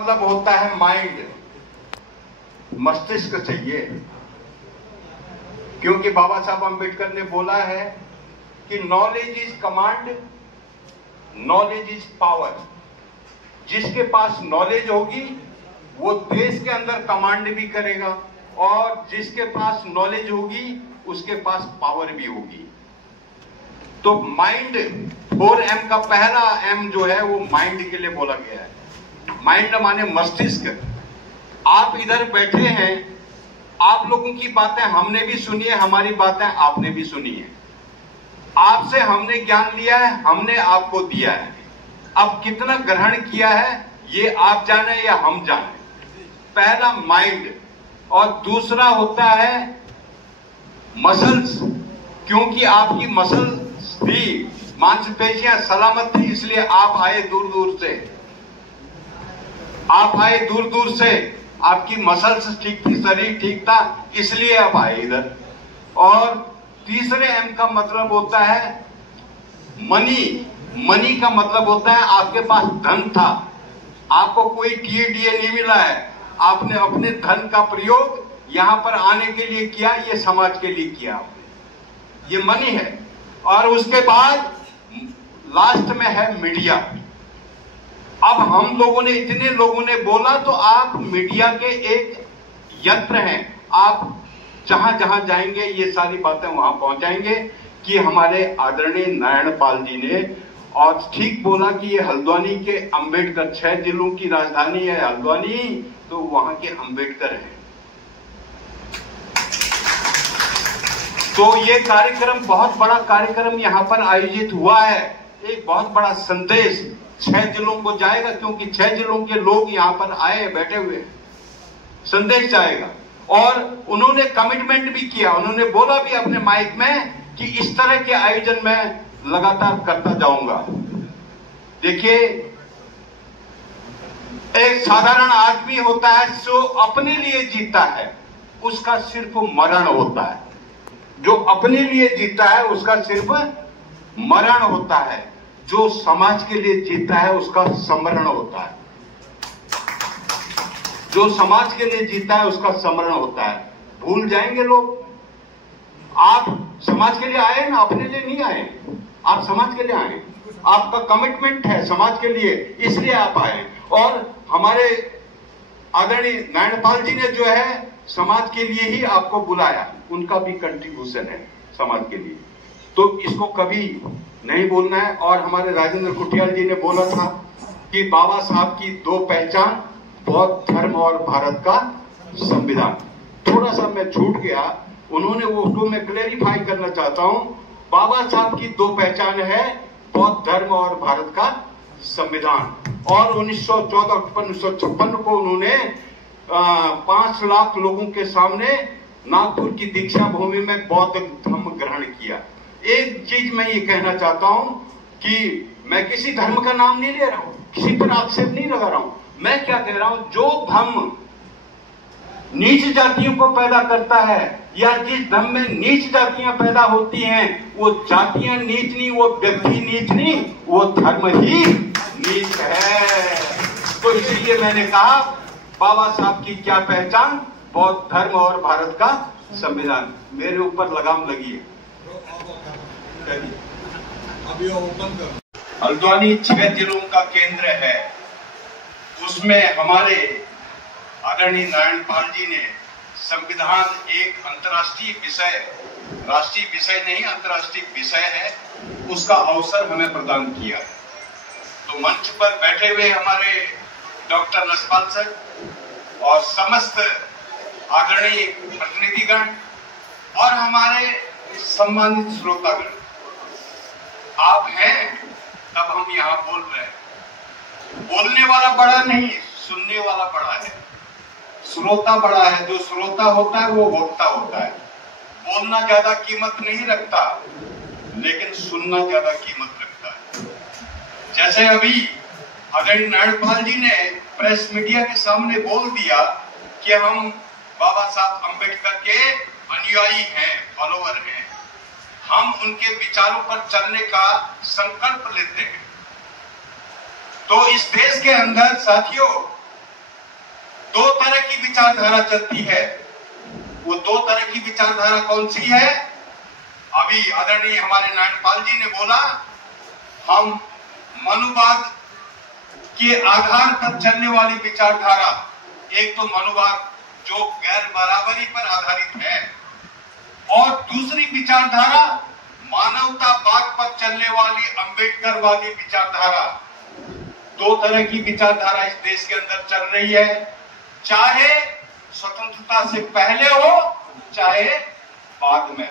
मतलब होता है माइंड, मस्तिष्क चाहिए, क्योंकि बाबा साहब अंबेडकर ने बोला है कि knowledge is command, knowledge is power. जिसके पास नॉलेज होगी वो देश के अंदर कमांड भी करेगा, और जिसके पास नॉलेज होगी उसके पास पावर भी होगी। तो माइंड 4M का पहला M जो है वो माइंड के लिए बोला गया है। माइंड माने मस्तिष्क। आप इधर बैठे हैं, आप लोगों की बातें हमने भी सुनी है, हमारी बातें आपने भी सुनी है। आपसे हमने ज्ञान लिया है, हमने आपको दिया है। अब कितना ग्रहण किया है ये आप जाने या हम जाने। पहला माइंड, और दूसरा होता है मसल्स, क्योंकि आपकी मसल्स थी, मांसपेशियां सलामत थी, इसलिए आप आए दूर दूर से। आप आए दूर दूर से, आपकी मसल्स ठीक थी, शरीर ठीक था, इसलिए आप आए इधर। और तीसरे M का मतलब होता है मनी। मनी का मतलब होता है आपके पास धन था, आपको कोई टीए नहीं मिला है, आपने अपने धन का प्रयोग यहां पर आने के लिए किया, ये समाज के लिए किया आपने, ये मनी है। और उसके बाद लास्ट में है मीडिया। अब हम लोगों ने, इतने लोगों ने बोला, तो आप मीडिया के एक यंत्र हैं। आप जहां जहां जाएंगे ये सारी बातें वहां पहुंचाएंगे कि हमारे आदरणीय नारायण पाल जी ने, और ठीक बोला कि ये हल्द्वानी के अंबेडकर, 6 जिलों की राजधानी है हल्द्वानी, तो वहां के अंबेडकर हैं। तो ये कार्यक्रम, बहुत बड़ा कार्यक्रम यहां पर आयोजित हुआ है। एक बहुत बड़ा संदेश 6 जिलों को जाएगा, क्योंकि 6 जिलों के लोग यहां पर आए, बैठे हुए हैं। संदेश जाएगा। और उन्होंने कमिटमेंट भी किया, उन्होंने बोला भी अपने माइक में कि इस तरह के आयोजन में लगातार करता जाऊंगा। देखिए, एक साधारण आदमी होता है जो अपने लिए जीता है, उसका सिर्फ मरण होता है। जो अपने लिए जीता है उसका सिर्फ मरण होता है, जो समाज के लिए जीता है उसका समरण होता है। जो समाज के लिए जीता है उसका समरण होता है। भूल जाएंगे लोग। आप समाज के लिए आए ना, अपने लिए नहीं आए, आप समाज के लिए आए। आपका कमिटमेंट है समाज के लिए, इसलिए आप आए। और हमारे आदरणीय नारायण पाल जी ने जो है समाज के लिए ही आपको बुलाया, उनका भी कंट्रीब्यूशन है समाज के लिए, तो इसको कभी नहीं बोलना है। और हमारे राजेंद्र कुटियाल जी ने बोला था कि बाबा साहब की 2 पहचान, बौद्ध धर्म और भारत का संविधान। थोड़ा सा मैं छूट गया, उन्होंने वो, उसको मैं क्लेरिफाई करना चाहता हूं। बाबा साहब की 2 पहचान है, बौद्ध धर्म और भारत का संविधान। और 1914 अक्टूबर 1956 को उन्होंने 5 लाख लोगों के सामने नागपुर की दीक्षा भूमि में बौद्ध धर्म ग्रहण किया। एक चीज मैं ये कहना चाहता हूं कि मैं किसी धर्म का नाम नहीं ले रहा हूं, किसी पर आक्षेप नहीं लगा रहा हूं। मैं क्या कह रहा हूं, जो धर्म नीच जातियों को पैदा करता है, या जिस धर्म में नीच जातियां पैदा होती हैं, वो जातियां नीच नहीं, वो व्यक्ति नीच नहीं, वो धर्म ही नीच है। तो इसलिए मैंने कहा बाबा साहब की क्या पहचान, बौद्ध धर्म और भारत का संविधान। मेरे ऊपर लगाम लगी है। हल्द्वानी 6 जिलों का केंद्र है, उसमें हमारे आदरणीय नारायण पाल जी ने संविधान एक अंतर्राष्ट्रीय विषय, राष्ट्रीय विषय नहीं अंतर्राष्ट्रीय विषय है, उसका अवसर हमें प्रदान किया। तो मंच पर बैठे हुए हमारे डॉक्टर नसपाल सर और समस्त आदरणीय प्रतिनिधिगण और हमारे सम्मानित श्रोतागण, आप हैं तब हम यहाँ बोल रहे हैं। बोलने वाला बड़ा नहीं, सुनने वाला बड़ा है, श्रोता बड़ा है। जो श्रोता होता है वो वक्ता होता है। बोलना ज्यादा कीमत नहीं रखता, लेकिन सुनना ज्यादा कीमत रखता है। जैसे अभी आदरणीय नारायण पाल जी ने प्रेस मीडिया के सामने बोल दिया कि हम बाबा साहब अंबेडकर के अनुयायी हैं, फॉलोअर हैं, हम उनके विचारों पर चलने का संकल्प लेते हैं। तो इस देश के अंदर साथियों, दो तरह की विचारधारा चलती है। वो दो तरह की विचारधारा कौन सी है? अभी आदरणीय हमारे नारायणपाल जी ने बोला, हम मनुवाद के आधार पर चलने वाली विचारधारा, एक तो मनुवाद जो गैर बराबरी पर आधारित है, और दूसरी विचारधारा मानवतावाद पर चलने वाली अम्बेडकरवादी विचारधारा। दो तरह की विचारधारा इस देश के अंदर चल रही है, चाहे स्वतंत्रता से पहले हो चाहे बाद में।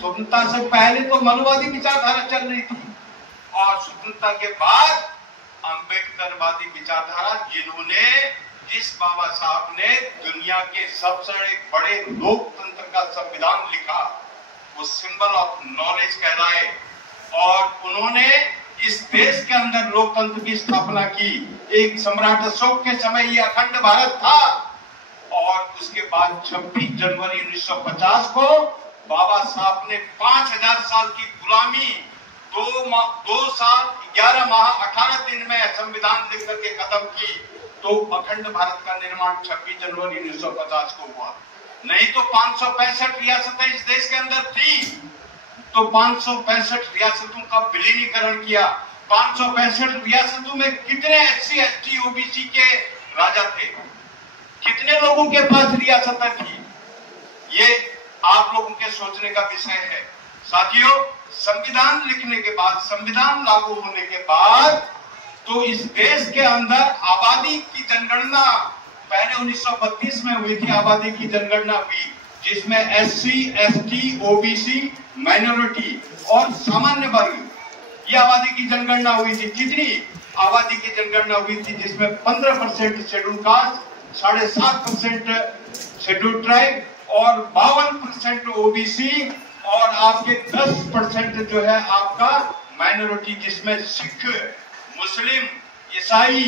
स्वतंत्रता से पहले तो मनुवादी विचारधारा चल रही थी, और स्वतंत्रता के बाद अम्बेडकरवादी विचारधारा, जिन्होंने, जिस बाबा साहब ने दुनिया के सबसे बड़े लोकतंत्र का संविधान लिखा, वो सिंबल ऑफ नॉलेज कहलाए, और उन्होंने इस देश के अंदर लोकतंत्र की स्थापना की। एक सम्राट अशोक के समय ये अखंड भारत था, और उसके बाद 26 जनवरी 1950 को बाबा साहब ने 5000 साल की गुलामी 2 साल 11 माह 18 दिन में संविधान लिख करके खत्म की। तो अखंड भारत का निर्माण 26 जनवरी 1950 को हुआ। नहीं तो 565 रियासतें इस देश के अंदर थी, तो 565 रियासतों का विलीनीकरण किया। 565 रियासतों में कितने SC ST OBC के राजा थे, कितने लोगों के पास रियासतें थी, ये आप लोगों के सोचने का विषय है। साथियों, संविधान लिखने के बाद, संविधान लागू होने के बाद, तो इस देश के अंदर आबादी की जनगणना पहले 1932 में हुई थी। आबादी की जनगणना हुई, जिसमें SC ST OBC माइनॉरिटी और सामान्य वर्ग, ये आबादी की जनगणना हुई थी। कितनी आबादी की जनगणना हुई थी? जिसमें 15% शेड्यूल कास्ट, 7.5% शेड्यूल ट्राइब, और 52% OBC, और आपके 10% जो है आपका माइनॉरिटी, जिसमें सिख, मुस्लिम, ईसाई,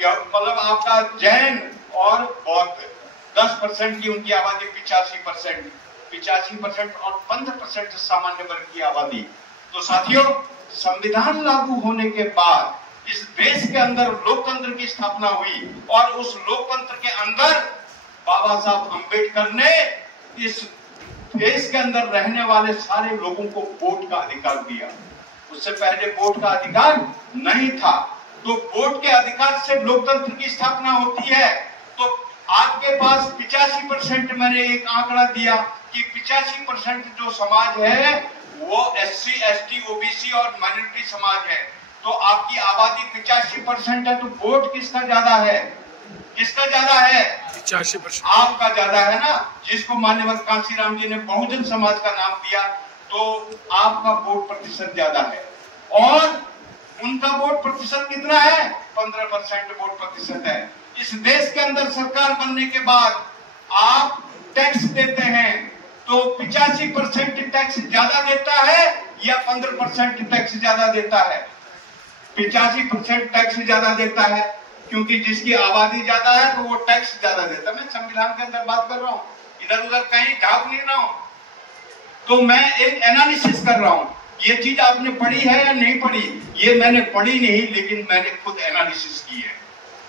मतलब आपका जैन और बौद्ध। 10% की उनकी आबादी, 85% और 15% सामान्य वर्ग की आबादी। तो साथियों, संविधान लागू होने के बाद इस देश के अंदर लोकतंत्र की स्थापना हुई, और उस लोकतंत्र के अंदर बाबा साहब अम्बेडकर ने इस देश के अंदर रहने वाले सारे लोगों को वोट का अधिकार दिया। उससे पहले वोट का अधिकार नहीं था। तो वोट के अधिकार से लोकतंत्र की स्थापना होती है। तो आपके पास 85%, मैंने एक आंकड़ा दिया कि 85% जो समाज है वो SC ST OBC और माइनॉरिटी समाज है। तो आपकी आबादी 85% है, तो वोट किसका ज्यादा है? किसका ज्यादा है? 85% आपका ज्यादा है ना। जिसको मान्यवर कांशीराम जी ने बहुजन समाज का नाम दिया, तो आपका वोट प्रतिशत ज्यादा है, और उनका वोट प्रतिशत कितना है? 15% वोट प्रतिशत है। इस देश के अंदर सरकार बनने के बाद आप टैक्स देते हैं, तो 85% टैक्स ज्यादा देता है या 15% टैक्स ज्यादा देता है? 85% टैक्स ज्यादा देता है, क्योंकि जिसकी आबादी ज्यादा है तो वो टैक्स ज्यादा देता है। मैं संविधान के अंदर बात कर रहा हूँ, इधर उधर कहीं झाँक नहीं रहा हूँ। तो मैं एक एनालिसिस कर रहा हूँ। ये चीज आपने पढ़ी है या नहीं पढ़ी? ये मैंने पढ़ी नहीं, लेकिन मैंने खुद एनालिसिस की है।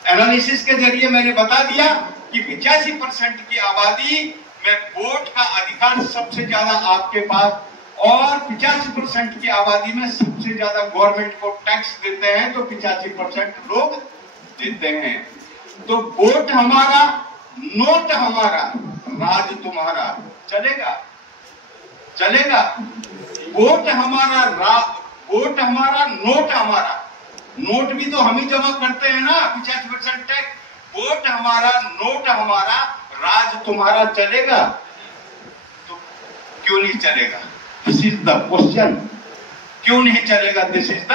एनालिसिस के जरिए मैंने बता दिया कि 85% की आबादी में वोट का अधिकार सबसे ज्यादा आपके पास, और 85% की आबादी में सबसे ज्यादा गवर्नमेंट को टैक्स देते हैं, तो 85% लोग देते हैं। तो वोट हमारा, नोट हमारा, राज तुम्हारा। चलेगा? चलेगा? वोट हमारा, वोट हमारा, नोट हमारा। नोट भी तो हम ही जमा करते हैं ना, 85% टैक्स। वोट हमारा, नोट हमारा, राज तुम्हारा। चलेगा? तो क्यों नहीं चलेगा? This is the question. क्यों नहीं चलेगा? This is the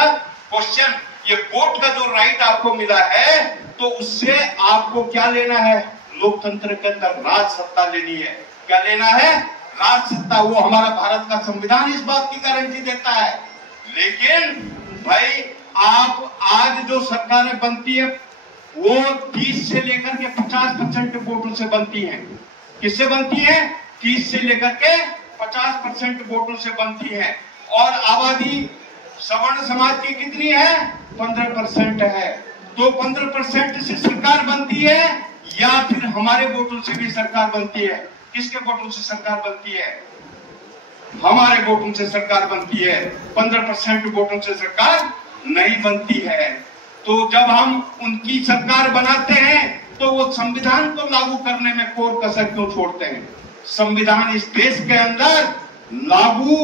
question. ये वोट का जो राइट आपको मिला है, तो उससे आपको क्या लेना है? लोकतंत्र के अंदर राज सत्ता लेनी है। क्या लेना है? राज सत्ता। वो हमारा भारत का संविधान इस बात की गारंटी देता है। लेकिन भाई, आप आज जो सरकारें बनती है, वो 30 से लेकर के 50% वोटों से बनती हैं। किससे बनती है? 30 से लेकर के 50% वोटों से बनती है। और आबादी सवर्ण समाज की कितनी है? 15% है। तो 15% से सरकार बनती है, या फिर हमारे वोटों से भी सरकार बनती है। किसके वोटों से सरकार बनती है? हमारे वोटों से सरकार बनती है। 15% वोटों से सरकार नहीं बनती है। तो जब हम उनकी सरकार बनाते हैं तो वो संविधान को लागू करने में कोर कसर क्यों छोड़ते हैं? संविधान इस देश के अंदर लागू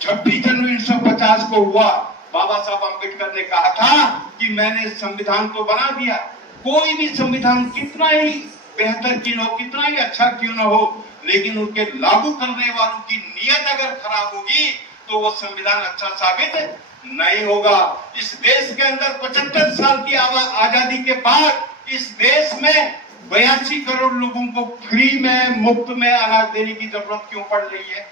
26 जनवरी 1950 को हुआ। बाबा साहब अम्बेडकर ने कहा था कि मैंने संविधान तो बना दिया। कोई भी संविधान कितना ही बेहतर क्यों हो, कितना ही अच्छा क्यों ना हो, लेकिन उनके लागू करने वालों की नीयत अगर खराब होगी तो वो संविधान अच्छा साबित नहीं होगा। इस देश के अंदर 75 साल की आजादी के बाद इस देश में 82 करोड़ लोगों को फ्री में, मुफ्त में अनाज देने की जरूरत क्यों पड़ रही है?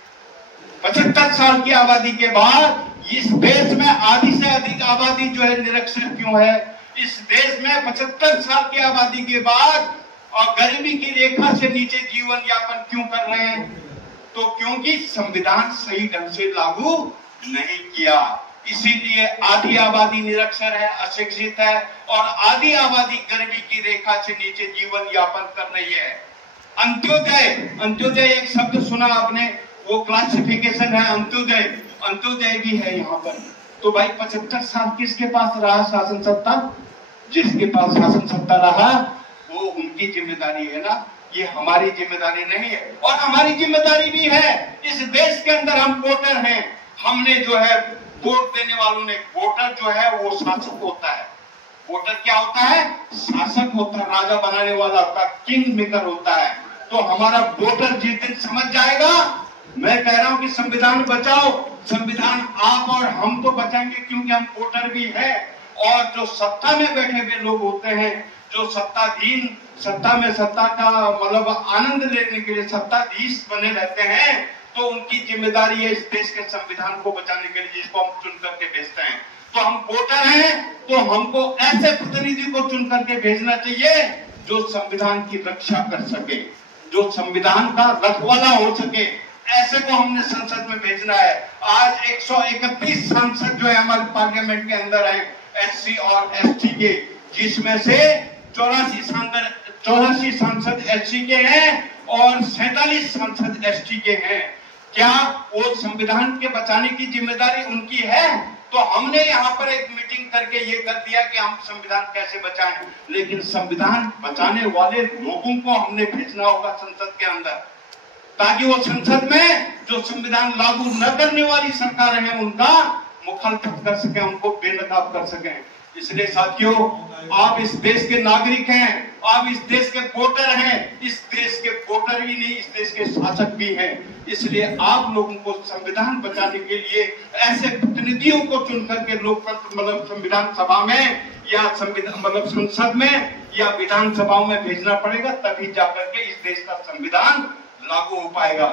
75 साल की आबादी के बाद इस देश में आधी से अधिक आबादी जो है निरक्षर क्यों है? इस देश में 75 साल की आबादी के बाद और गरीबी की रेखा से नीचे जीवन यापन क्यों कर रहे हैं? तो क्योंकि संविधान सही ढंग से लागू नहीं किया। इसीलिए आधी आबादी निरक्षर है, अशिक्षित है, और आधी आबादी गरीबी की रेखा से नीचे जीवन यापन कर रही है। अंत्योदय, अंत्योदय एक शब्द सुना आपने, वो क्लासिफिकेशन है अंत्योदय। अंत्योदय भी है यहाँ पर। तो भाई 75 साल किसके पास रहा शासन सत्ता? जिसके पास शासन सत्ता रहा वो उनकी जिम्मेदारी है ना, ये हमारी जिम्मेदारी नहीं है। और हमारी जिम्मेदारी भी है, इस देश के अंदर हम वोटर हैं। हमने जो है वोट देने वालों ने, वोटर जो है वो शासक होता है। वोटर क्या होता है? शासक होता है, राजा बनाने वाला होता है, किंग मेकर होता है। तो हमारा वोटर जिस दिन समझ जाएगा, मैं कह रहा हूं कि संविधान बचाओ, संविधान आप और हम तो बचाएंगे क्योंकि हम वोटर भी हैं। और जो सत्ता में बैठे हुए लोग होते हैं, जो सत्ताधीन, सत्ता में सत्ता का मतलब आनंद लेने के लिए सत्ताधीश बने रहते हैं, तो उनकी जिम्मेदारी है इस देश के संविधान को बचाने के लिए, जिसको हम चुन करके भेजते हैं। तो हम वोटर हैं, तो हमको ऐसे प्रतिनिधि को चुन करके भेजना चाहिए जो संविधान की रक्षा कर सके, जो संविधान का रखवाला हो सके। ऐसे को हमने संसद में भेजना है। आज 131 सांसद जो है हमारे पार्लियामेंट के अंदर है, एससी और एसटी के, जिसमें से 84 सांसद एससी के हैं और 47 सांसद एसटी के हैं। क्या वो संविधान के बचाने की जिम्मेदारी उनकी है? तो हमने यहाँ पर एक मीटिंग करके ये कर दिया कि हम संविधान कैसे बचाएं, लेकिन संविधान बचाने वाले लोगों को हमने भेजना होगा संसद के अंदर, ताकि वो संसद में जो संविधान लागू न करने वाली सरकारें हैं उनका मुखालफत कर सके, उनको बेनकाब कर सके। इसलिए साथियों, आप इस देश के नागरिक हैं, आप इस देश के वोटर हैं, इस देश के वोटर ही नहीं, इस देश के शासक भी हैं। इसलिए आप लोगों को संविधान बचाने के लिए ऐसे प्रतिनिधियों को चुन करके लोकतंत्र मतलब संविधान सभा में या संविधान मतलब संसद में या विधानसभाओं में भेजना पड़ेगा, तभी जाकर के इस देश का संविधान लागू हो पाएगा।